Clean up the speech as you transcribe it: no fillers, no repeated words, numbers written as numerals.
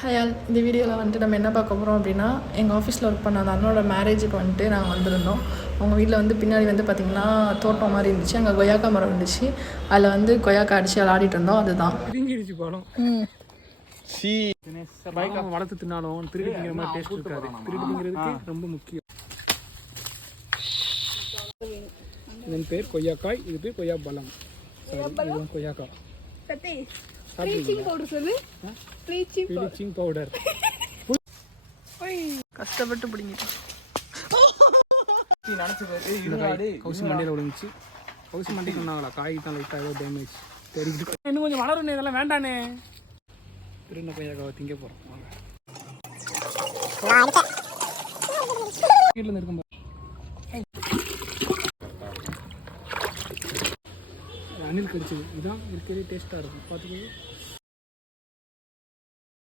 Hi all, இந்த வீடியோவில் வந்துட்டு நம்ம என்ன பார்க்க போகிறோம் அப்படின்னா, எங்கள் ஆஃபீஸில் ஒர்க் பண்ண அந்த அண்ணனோட மேரேஜுக்கு வந்துட்டு நாங்கள் வந்திருந்தோம். அவங்க வீட்டில் வந்து பின்னாடி வந்து பார்த்திங்கன்னா தோட்டம் மாதிரி இருந்துச்சு. அங்கே கொய்யாக்கா மரம் இருந்துச்சு. அதில் வந்து கொய்யாக்கா அடித்து விளாடிட்டு இருந்தோம். அதுதான் திருங்கிடுச்சு பழம். பைக்காக வளர்த்து தின்னாலும் திருடி திங்கிற மாதிரி டேஸ்ட் இருக்காது. திருடி திங்கிறதுக்கு ரொம்ப முக்கியம். இதன் பேர் கொய்யாக்காய், இது பேர் கொய்யா பழம். இதுதான் கொய்யாக்காய். ப்ளீச்சிங் பவுடர் கஷ்டப்பட்டு பிடிங்கிட்டோம். கவுசி மண்டையில் விழுந்துச்சு. கவுசி மண்டைக்கு சொன்னாங்களா, காய்க்கு தான் லைட்டாக ஏதோ டேமேஜ் தெரிஞ்சுட்டு இன்னும் கொஞ்சம் வளரணும். இதெல்லாம் வேண்டானே. திருண்ண கொய்யாக்காவை திங்க போகிறோம். வீட்டில் இருந்து இருக்கும் அணில் கடிச்சது. இதுதான் இருக்கிறதே டேஸ்ட்டாக இருக்கும். பார்த்துக்கோ,